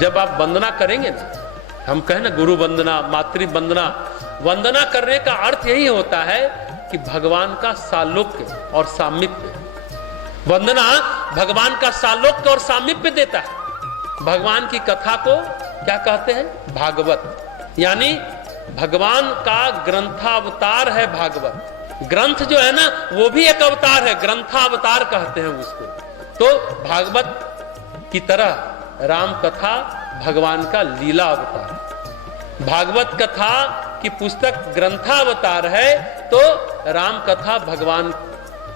जब आप वंदना करेंगे ना, हम कहें ना गुरु वंदना, मातृ वंदना, वंदना करने का अर्थ यही होता है कि भगवान का सालोक्य और सामीप्य। वंदना भगवान का सालोक्य और सामीप्य देता है। भगवान की कथा को क्या कहते हैं? भागवत। यानी भगवान का ग्रंथावतार है भागवत। ग्रंथ जो है ना वो भी एक अवतार है, ग्रंथावतार कहते हैं उसको। तो भागवत की तरह राम कथा भगवान का लीला अवतार है। भागवत कथा की पुस्तक ग्रंथावतार है तो राम कथा भगवान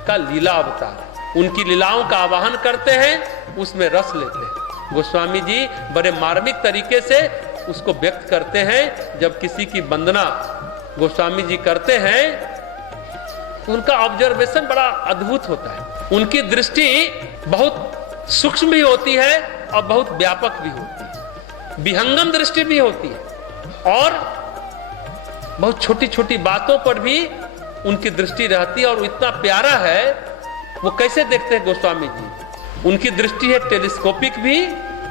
का लीला अवतार है। उनकी लीलाओं का आवाहन करते हैं, उसमें रस लेते हैं। गोस्वामी जी बड़े मार्मिक तरीके से उसको व्यक्त करते हैं। जब किसी की वंदना गोस्वामी जी करते हैं, उनका ऑब्जर्वेशन बड़ा अद्भुत होता है। उनकी दृष्टि बहुत सूक्ष्म भी होती है और बहुत व्यापक भी होती है, विहंगम दृष्टि भी होती है, और बहुत छोटी छोटी बातों पर भी उनकी दृष्टि रहती है। और इतना प्यारा है, वो कैसे देखते हैं गोस्वामी जी? उनकी दृष्टि है टेलीस्कोपिक भी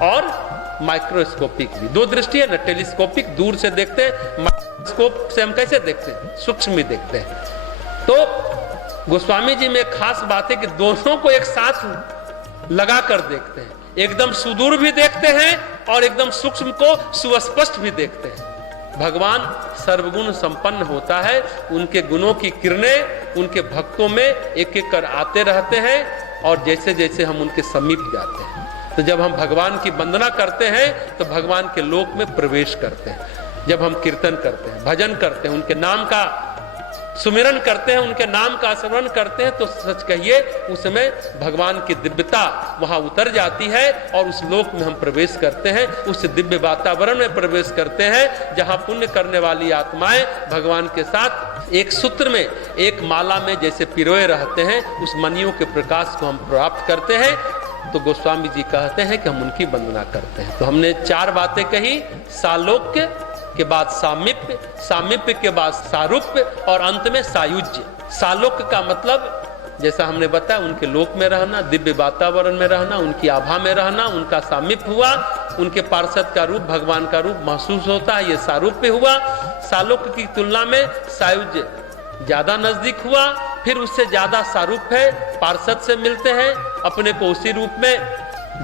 और माइक्रोस्कोपिक भी। दो दृष्टि है ना, टेलीस्कोपिक दूर से देखते हैं, माइक्रोस्कोप से हम कैसे देखते हैं? सूक्ष्म भी देखते हैं। तो गोस्वामी जी में खास बात है कि दोनों को एक साथ लगा कर देखते हैं। एकदम सुदूर भी देखते हैं और एकदम सूक्ष्म को सुस्पष्ट भी देखते हैं। भगवान सर्वगुण संपन्न होता है, उनके गुणों की किरणें उनके भक्तों में एक एक कर आते रहते हैं और जैसे जैसे हम उनके समीप जाते हैं, तो जब हम भगवान की वंदना करते हैं तो भगवान के लोक में प्रवेश करते हैं। जब हम कीर्तन करते हैं, भजन करते हैं, उनके नाम का सुमिरन करते हैं, उनके नाम का स्मरण करते हैं, तो सच कहिए उस समय भगवान की दिव्यता वहां उतर जाती है और उस लोक में हम प्रवेश करते हैं, उस दिव्य वातावरण में प्रवेश करते हैं जहां पुण्य करने वाली आत्माएं भगवान के साथ एक सूत्र में, एक माला में जैसे पिरोए रहते हैं, उस मणियों के प्रकाश को हम प्राप्त करते हैं। तो गोस्वामी जी कहते हैं कि हम उनकी वंदना करते हैं। तो हमने चार बातें कही, सालोक्य के बाद सामीप्य, सामीप्य के बाद सारूप्य और अंत में सायुज्य। सालोक्य का मतलब जैसा हमने बताया, उनके लोक में रहना, दिव्य वातावरण में रहना, उनकी आभा में रहना, उनका सामीप्य हुआ, उनके पार्षद का रूप, भगवान का रूप महसूस होता है, ये सारूप्य हुआ। सालोक्य की तुलना में सायुज्य ज्यादा नजदीक हुआ, फिर उससे ज्यादा सारूप्य है, पार्षद से मिलते हैं, अपने को उसी रूप में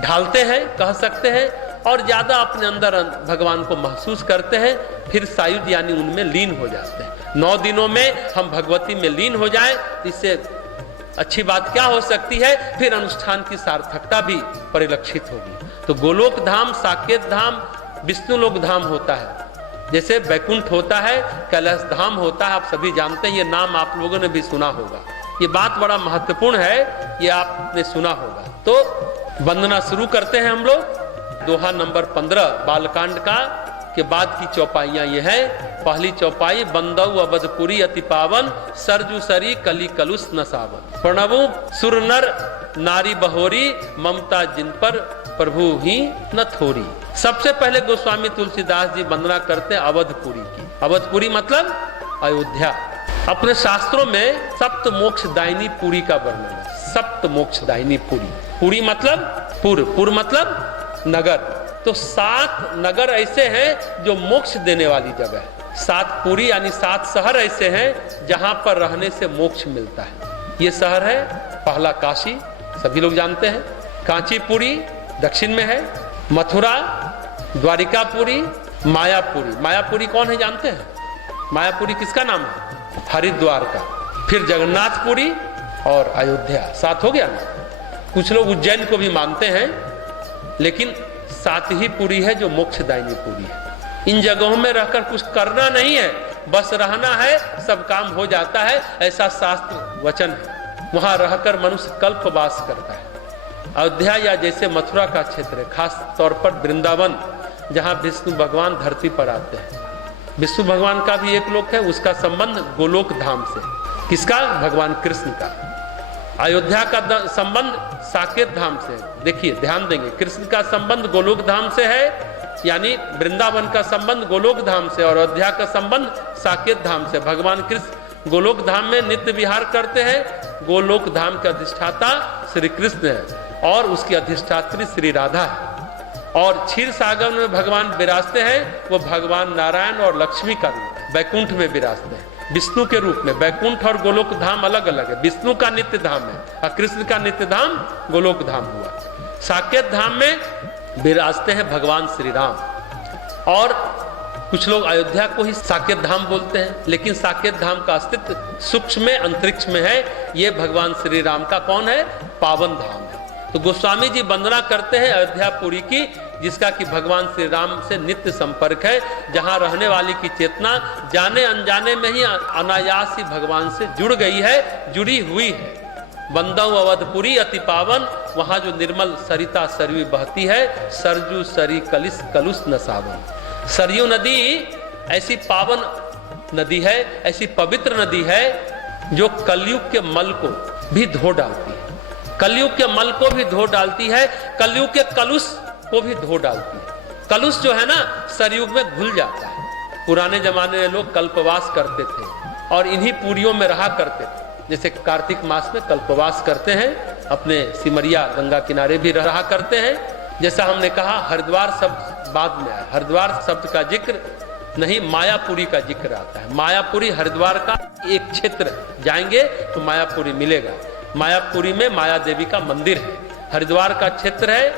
ढालते हैं कह सकते हैं, और ज्यादा अपने अंदर भगवान को महसूस करते हैं। फिर सायुज यानी उनमें लीन हो जाते हैं। 9 दिनों में हम भगवती में लीन हो जाएं, इससे अच्छी बात क्या हो सकती है? फिर अनुष्ठान की सार्थकता भी परिलक्षित होगी। तो गोलोक धाम, साकेत धाम, विष्णुलोक धाम होता है, जैसे वैकुंठ होता है, कैलाश धाम होता है। आप सभी जानते हैं, ये नाम आप लोगों ने भी सुना होगा। ये बात बड़ा महत्वपूर्ण है, ये आपने सुना होगा। तो वंदना शुरू करते हैं हम लोग। दोहा नंबर 15 बालकांड का के बाद की चौपाइयां ये है। पहली चौपाई, बंदऊ अवधपुरी अति पावन, सरजू सरी कली कलुष न सावन। प्रणवु सुर नर नारी बहोरी, ममता जिन पर प्रभु ही न थोरी। सबसे पहले गोस्वामी तुलसीदास जी वंदना करते हैं अवधपुरी की। अवधपुरी मतलब अयोध्या। अपने शास्त्रों में सप्त मोक्ष दायिनी पुरी का वर्णन है। सप्त मोक्ष दायिनी पुरी, पुरी मतलब पुर, पुर मतलब नगर। तो 7 नगर ऐसे हैं जो मोक्ष देने वाली जगह है। 7 पुरी यानी 7 शहर ऐसे हैं जहां पर रहने से मोक्ष मिलता है। ये शहर है पहला काशी, सभी लोग जानते हैं। कांचीपुरी दक्षिण में है, मथुरा, द्वारिकापुरी, मायापुरी। मायापुरी कौन है जानते हैं? मायापुरी किसका नाम है? हरिद्वार का। फिर जगन्नाथपुरी और अयोध्या। 7 हो गया ना। कुछ लोग उज्जैन को भी मानते हैं, लेकिन 7 ही पुरी है जो मोक्षदायिनी पुरी है। इन जगहों में रहकर कुछ करना नहीं है, बस रहना है, सब काम हो जाता है, ऐसा शास्त्र वचन है। वहां रहकर मनुष्य कल्पवास करता है। अयोध्या या जैसे मथुरा का क्षेत्र है, खास तौर पर वृंदावन, जहां विष्णु भगवान धरती पर आते हैं। विष्णु भगवान का भी एक लोक है, उसका संबंध गोलोक धाम से। किसका? भगवान कृष्ण का। अयोध्या का संबंध साकेत धाम से। देखिए, ध्यान देंगे, कृष्ण का संबंध गोलोक धाम से है, यानी वृंदावन का संबंध गोलोक धाम से, और अयोध्या का संबंध साकेत धाम से। भगवान कृष्ण गोलोक धाम में नित्य विहार करते हैं। गोलोक धाम के अधिष्ठाता श्री कृष्ण है और उसकी अधिष्ठात्री श्री राधा है। और क्षीर सागर में भगवान विराजते हैं, वो भगवान नारायण और लक्ष्मी का रूप है। बैकुंठ में विराजते हैं विष्णु के रूप में। बैकुंठ और गोलोक धाम अलग अलग है। विष्णु का नित्य धाम है और कृष्ण का नित्य धाम गोलोक धाम हुआ। साकेत धाम में विराजते हैं भगवान श्री राम। और कुछ लोग अयोध्या को ही साकेत धाम बोलते हैं, लेकिन साकेत धाम का अस्तित्व सूक्ष्म में, अंतरिक्ष में है। ये भगवान श्री राम का कौन है? पावन धाम है। तो गोस्वामी जी वंदना करते हैं अयोध्यापुरी की, जिसका कि भगवान श्री राम से नित्य संपर्क है, जहां रहने वाली की चेतना जाने अनजाने में ही अनायास ही भगवान से जुड़ गई है, जुड़ी हुई है। वंदौ अवधपुरी अति पावन, वहां जो निर्मल सरिता सरयू बहती है, सरजू सरी कलिस कलुष न सावन। सरयू नदी ऐसी पावन नदी है, ऐसी पवित्र नदी है, जो कलयुग के मल को भी धो डालती है। कलयुग के मल को भी धो डालती है, कलयुग के कलुष को भी धो डालती है। कलुष जो है ना, सरयुग में घुल जाता है। पुराने जमाने में लोग कल्पवास करते थे और इन्हीं पुरियों में रहा करते थे। जैसे कार्तिक मास में कल्पवास करते हैं, अपने सिमरिया गंगा किनारे भी रहा करते हैं। जैसा हमने कहा, हरिद्वार शब्द बाद में आया। हरिद्वार शब्द का जिक्र नहीं, मायापुरी का जिक्र आता है। मायापुरी हरिद्वार का एक क्षेत्र, जाएंगे तो मायापुरी मिलेगा। मायापुरी में माया देवी का मंदिर है। हरिद्वार का क्षेत्र है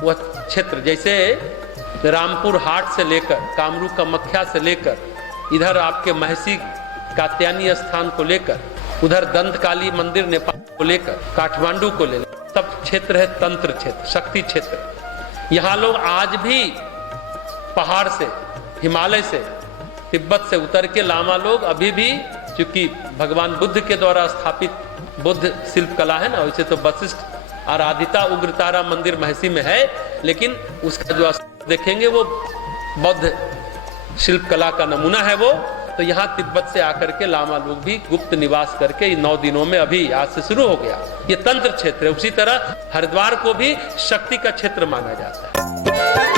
वह क्षेत्र, जैसे रामपुर हाट से लेकर, कामरू कामाख्या से लेकर, इधर आपके महसी कात्यायनी स्थान को लेकर, उधर दंतकाली मंदिर नेपाल को लेकर, काठमांडू को ले, सब क्षेत्र है तंत्र क्षेत्र, शक्ति क्षेत्र। यहाँ लोग आज भी पहाड़ से, हिमालय से, तिब्बत से उतर के लामा लोग अभी भी, चूंकि भगवान बुद्ध के द्वारा स्थापित बुद्ध शिल्प कला है ना, वैसे तो वशिष्ठ आराधिता उग्रतारा मंदिर महसी में है, लेकिन उसका जो देखेंगे वो बौद्ध शिल्प कला का नमूना है वो। तो यहाँ तिब्बत से आकर के लामा लोग भी गुप्त निवास करके 9 दिनों में अभी आज से शुरू हो गया। ये तंत्र क्षेत्र है। उसी तरह हरिद्वार को भी शक्ति का क्षेत्र माना जाता है।